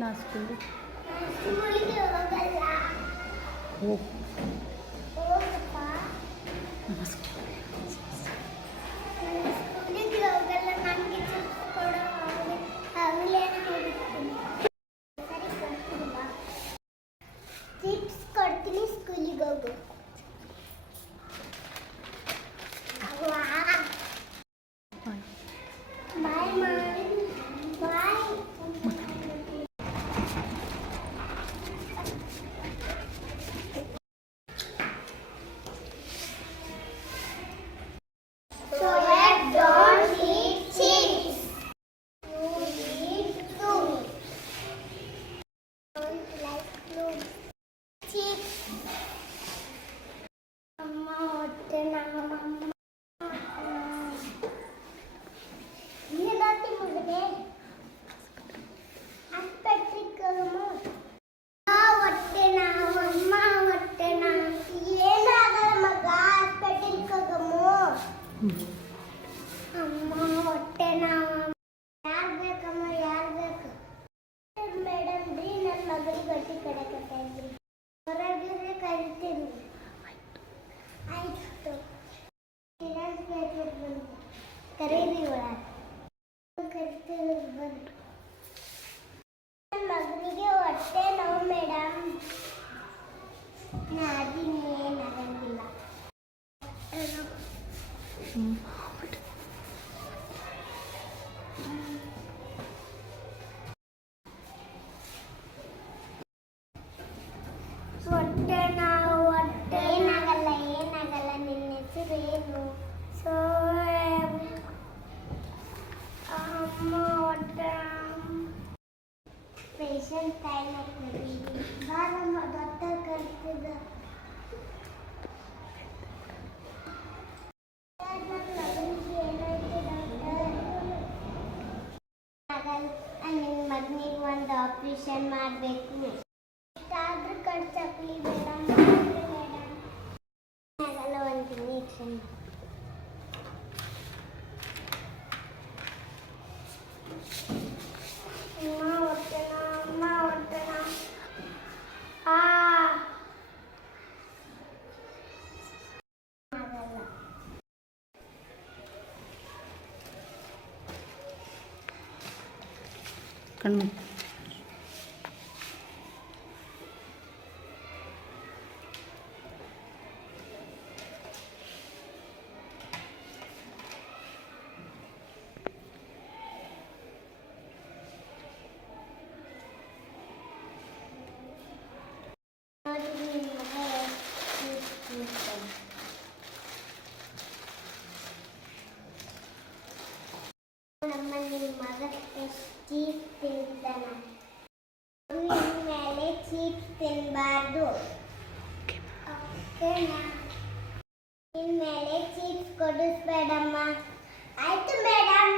ನಾ ಸ್ಕೂಲಿಗೆ ಹೋಗಲ್ಲ. ಹೋಗು. ಹೋಗಪ್ಪ. ನಮಸ್ಕಾರ. ನಾನು ಸ್ಕೂಲಿಗೆ ಹೋಗಲ್ಲ. ನನಗೆ ಚಿಪ್ಸ್ ಕೊಡೋ ಅವಲೇನ ಹೋಗ್ತೀನಿ. ಸರಿ ಕೊಡ್ತೀನಿ ಬಾ. ಚಿಪ್ಸ್ ಕೊಡ್ತೀನಿ, ಸ್ಕೂಲಿಗೆ ಹೋಗು. ಬಾಯ್ ಬಾಯ್ ಬಾಯ್. So don't eat chips. You eat food. Don't like food. Chips. ಅಮ್ಮ ಹೊಟ್ಟೆ ನಮ್ಮಮ್ಮ. ನೀನಾತಿ ಮುಗಿದೆ. ಅಪ್ಪಟ್ಟಿಕ್ಕಮ್ಮ. ಹೊಟ್ಟೆ ನಮ್ಮಮ್ಮ ಹೊಟ್ಟೆ ಏನಾಗಲ್ಲ ಮಗ. ಅಪ್ಪಟ್ಟಿಕ್ಕಮ್ಮ. ಅಮ್ಮ ಹೊಟ್ಟೆ ಯಾರು ಬೇಕಮ್ಮ, ಯಾರು ಬೇಕು? ಮೇಡಮ್ ರೀ, ನನ್ನ ಮಗಳಿಗೆ ಗಟ್ಟಿ ಕಡಕತ್ತಾ ಇದ್ರಿ. ಹೊರಗೆ ಕರಿತೀನಿ. ಆಯ್ತು, ಕರೀರಿ ಒಳಗೆ ಕರಿತೀವಿ. ಬಂದು ನನ್ನ ಮಗನಿಗೆ ಹೊಟ್ಟೆ ನೋವು ಮೇಡಮ್. ಅದಿನ ಏನಾಗಂಗಿಲ್ಲ. ಹೊಟ್ಟೆ ನಾವು ಹೊಟ್ಟೆ ಏನಾಗಲ್ಲ, ಏನಾಗಲ್ಲ. ನಿನ್ನ ಹೆಸರು ಏನು? ಅಮ್ಮ ಹೊಟ್ಟೆ ಪೇಷಂಟ್ ಟೈಮ್ ಆಗ್ತದೆ. ಬಾರಮ್ಮ, ಡಾಕ್ಟರ್ ಕರ್ತಿದ್ದ. ನನ್ನ ಮಗನಿಗೆ ಏನಾಯ್ತು ಡಾಕ್ಟರ್? ನಿನ್ನ ಮಗನಿಗೆ ಒಂದು ಆಪರೇಷನ್ ಮಾಡಬೇಕು. ಇಷ್ಟಾದ್ರೂ ಖರ್ಚಾಗಲಿ ಮೇಡಮ್. ಮೇಡಮ್ ಆಗಲ್ಲ, ಒಂದು ಇಂಜೆಕ್ಷನ್. ಅಮ್ಮ ಹೊಟ್ಟೆನ, ಅಮ್ಮ ಹೊಟ್ಟೆನ. ಆಗಲ್ಲ. ಕಣ್ಣು ನೋಡಿ ನಿಮ್ಮ ಮಗ ಎಷ್ಟು ತಿಂತಾನೆ. ನಮ್ಮ ನಿಮ್ಮ ಮಗ ಎಷ್ಟು ಚೀಪ್ ತಿಂತಾನ. ಇನ್ಮೇಲೆ ಚೀಪ್ ತಿನ್ನಬಾರ್ದು. ಓಕೆನಾ? ಇನ್ಮೇಲೆ ಚೀಪ್ಸ್ ಕೊಡಿಸ್ಬೇಡಮ್ಮ. ಆಯ್ತು ಮೇಡಮ್.